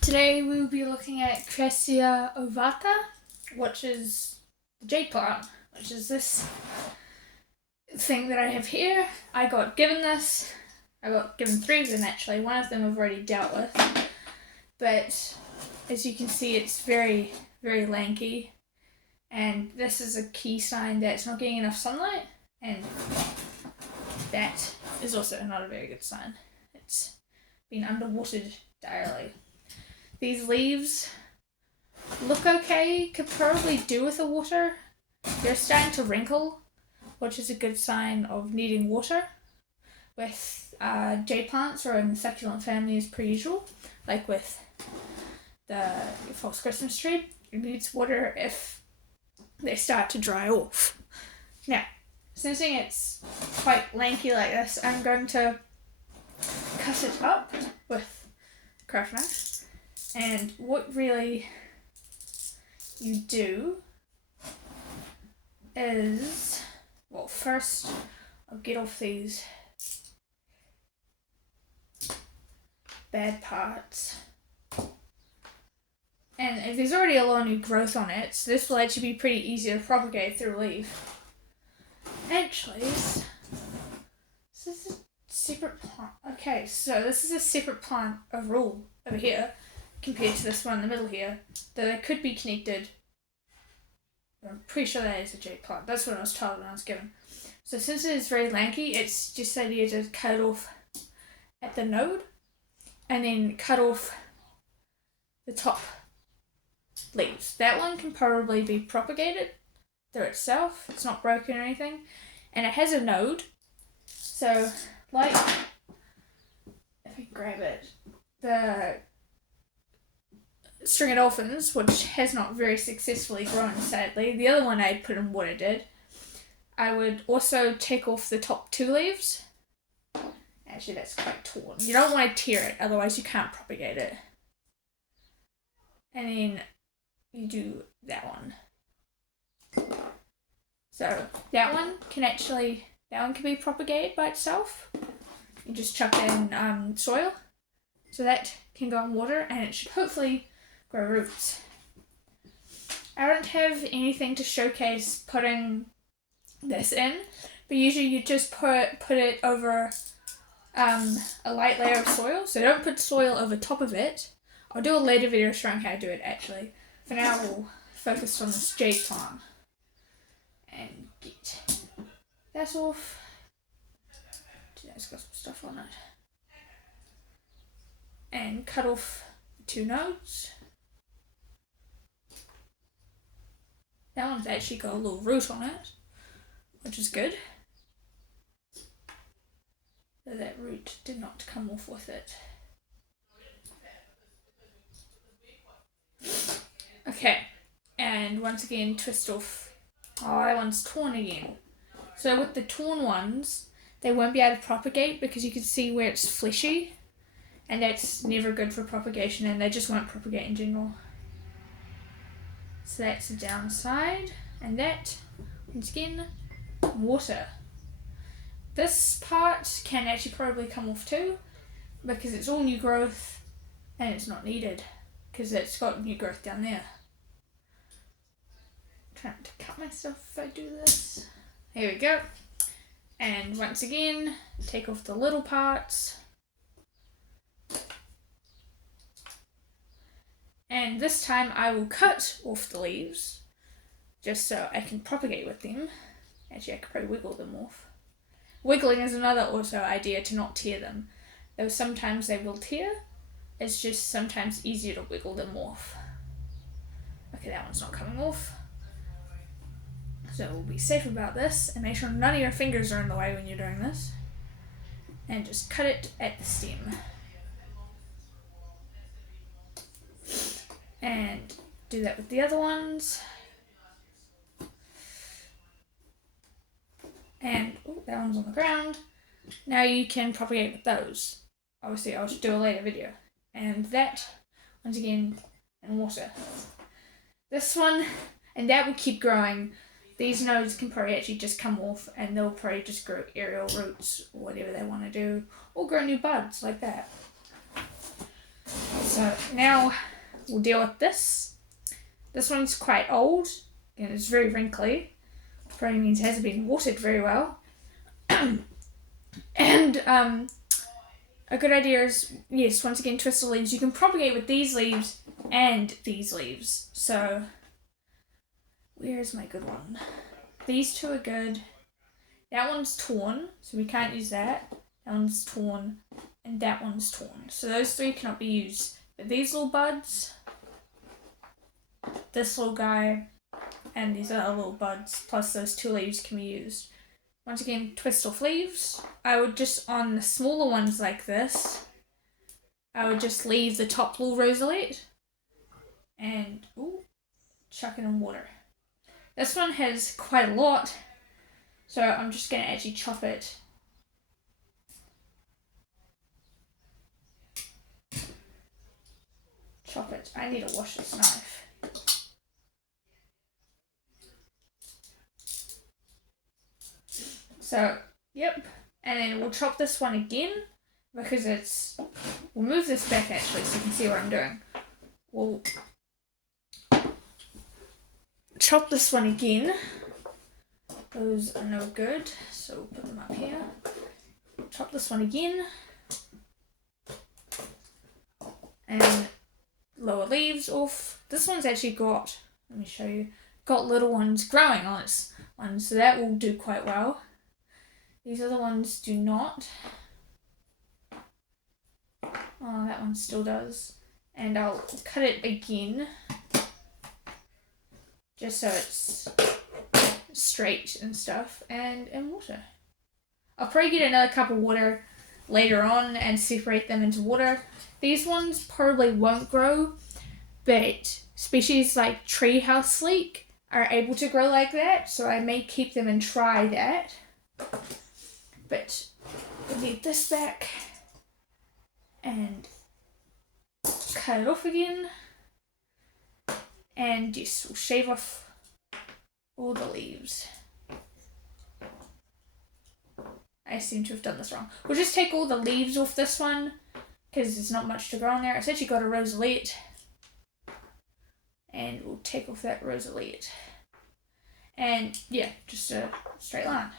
Today we will be looking at crassula ovata, which is the jade plant, which is this thing that I have here. I got given this. I got given 3 of them actually. One of them I've already dealt with, but as you can see it's very, very lanky, and this is a key sign that it's not getting enough sunlight, and that is also not a very good sign. It's been underwatered daily. These leaves look okay, could probably do with the water. They're starting to wrinkle, which is a good sign of needing water. With jade plants or in the succulent family as per usual, like with the false Christmas tree, it needs water if they start to dry off. Now, since it's quite lanky like this, I'm going to cut it up with a craft knife. And what really you do is, well, first I'll get off these bad parts. And if there's already a lot of new growth on it, so this will actually be pretty easy to propagate through a leaf. Actually, this is a separate plant. Okay, so this is a separate plant overall over here, compared to this one in the middle here, that they could be connected. I'm pretty sure that is a jade plant. That's what I was told when I was given. So since it is very lanky, it's just the idea to cut it off at the node, and then cut off the top leaves. That one can probably be propagated through itself. It's not broken or anything. And it has a node. So, like, if I grab it, the string of dolphins, which has not very successfully grown, sadly. The other one I put in water did. I would also take off the top 2 leaves. Actually, that's quite torn. You don't want to tear it, otherwise you can't propagate it. And then you do that one. So that one can be propagated by itself. You just chuck in soil. So that can go in water, and it should hopefully grow roots. I don't have anything to showcase putting this in, but usually you just put it over a light layer of soil. So don't put soil over top of it. I'll do a later video showing how to do it actually. For now we'll focus on this jade plant. And get that off. It's got some stuff on it. And cut off the 2 nodes. That one's actually got a little root on it, which is good. So that root did not come off with it. Okay, and once again twist off. Oh, that one's torn again. So with the torn ones, they won't be able to propagate because you can see where it's fleshy, and that's never good for propagation, and they just won't propagate in general. So that's the downside, and that, once again, water. This part can actually probably come off too, because it's all new growth and it's not needed, because it's got new growth down there. I'm trying to cut myself if I do this. Here we go. And once again, take off the little parts. And this time I will cut off the leaves, just so I can propagate with them. Actually, I could probably wiggle them off. Wiggling is another also idea to not tear them. Though sometimes they will tear, it's just sometimes easier to wiggle them off. Okay, that one's not coming off. So we'll be safe about this, and make sure none of your fingers are in the way when you're doing this. And just cut it at the stem. And do that with the other ones. And that one's on the ground. Now you can propagate with those. Obviously, I'll do a later video. And that, once again, in water. This one, and that will keep growing. These nodes can probably actually just come off, and they'll probably just grow aerial roots or whatever they want to do, or grow new buds like that. So So now we'll deal with this. This one's quite old and it's very wrinkly. Probably means it hasn't been watered very well. And a good idea is, yes, once again, twist the leaves. You can propagate with these leaves and these leaves. So, where's my good one? These two are good. That one's torn, so we can't use that. That one's torn, and that one's torn. So those three cannot be used. But these little buds, this little guy, and these other little buds, plus those two leaves can be used. Once again, twist off leaves. I would just, on the smaller ones like this, I would just leave the top little roseate and chuck it in water. This one has quite a lot, so I'm just going to actually chop it. Chop it. I need to wash this knife. So, yep. And then we'll chop this one again because we'll move this back actually so you can see what I'm doing. We'll chop this one again. Those are no good, so we'll put them up here. Chop this one again. And lower leaves off. This one's actually got, let me show you, got little ones growing on its one, so that will do quite well. These other ones do not. Oh, that one still does. And I'll cut it again, just so it's straight and stuff, and in water. I'll probably get another cup of water later on and separate them into water. These ones probably won't grow, but species like treehouse sleek are able to grow like that, so I may keep them and try that. But we'll need this back and cut it off again. And yes, we'll shave off all the leaves. I seem to have done this wrong. We'll just take all the leaves off this one because there's not much to grow on there. It's actually got a roseate. And we'll take off that roseate. And yeah, just a straight line.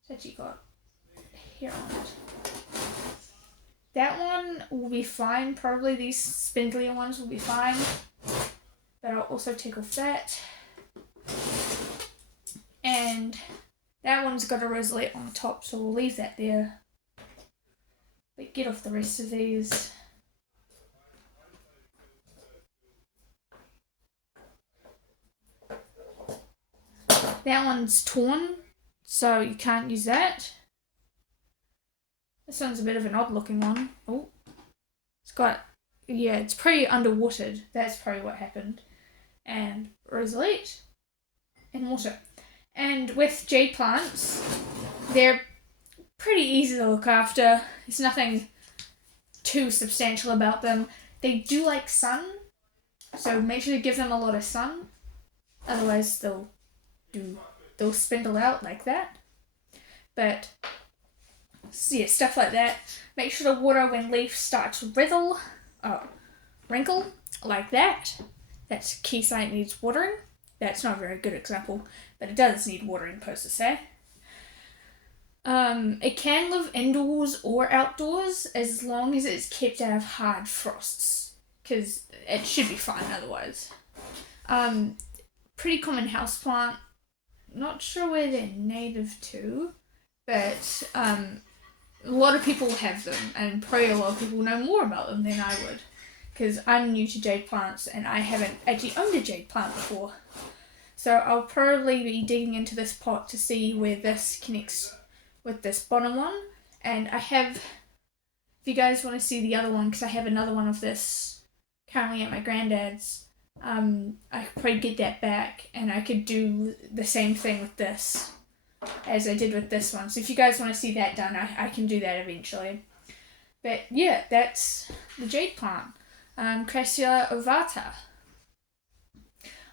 It's actually got hair on it. That one will be fine. Probably these spindly ones will be fine. But I'll also take off that. And that one's got a roseate on the top, so we'll leave that there. But get off the rest of these. That one's torn, so you can't use that. This one's a bit of an odd looking one. Oh, it's got, yeah, it's pretty underwatered. That's probably what happened. And roseate and water. And with jade plants, they're pretty easy to look after. There's nothing too substantial about them. They do like sun, so make sure to give them a lot of sun. Otherwise, they'll spindle out like that. But so yeah, stuff like that. Make sure to water when leaves start to wrinkle like that. That's key sign it needs watering. That's not a very good example, but it does need watering, supposed to say. It can live indoors or outdoors as long as it's kept out of hard frosts, because it should be fine otherwise. Pretty common houseplant. Not sure where they're native to, but a lot of people have them, and probably a lot of people know more about them than I would, because I'm new to jade plants and I haven't actually owned a jade plant before. So I'll probably be digging into this pot to see where this connects with this bottom one. And I have, if you guys want to see the other one, because I have another one of this currently at my granddad's, I could probably get that back and I could do the same thing with this as I did with this one. So if you guys want to see that done, I can do that eventually. But yeah, that's the jade plant. Crassula ovata.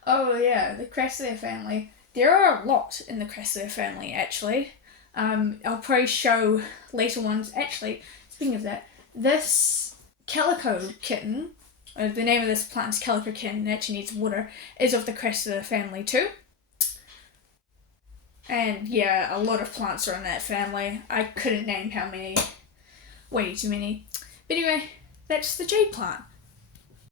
Oh yeah, the crassula family. There are a lot in the crassula family actually. I'll probably show later ones. Actually, speaking of that, this calico kitten, the name of this plant is calico kitten, it actually needs water, is of the crassula family too. And yeah, a lot of plants are in that family. I couldn't name how many. Way too many. But anyway, that's the jade plant.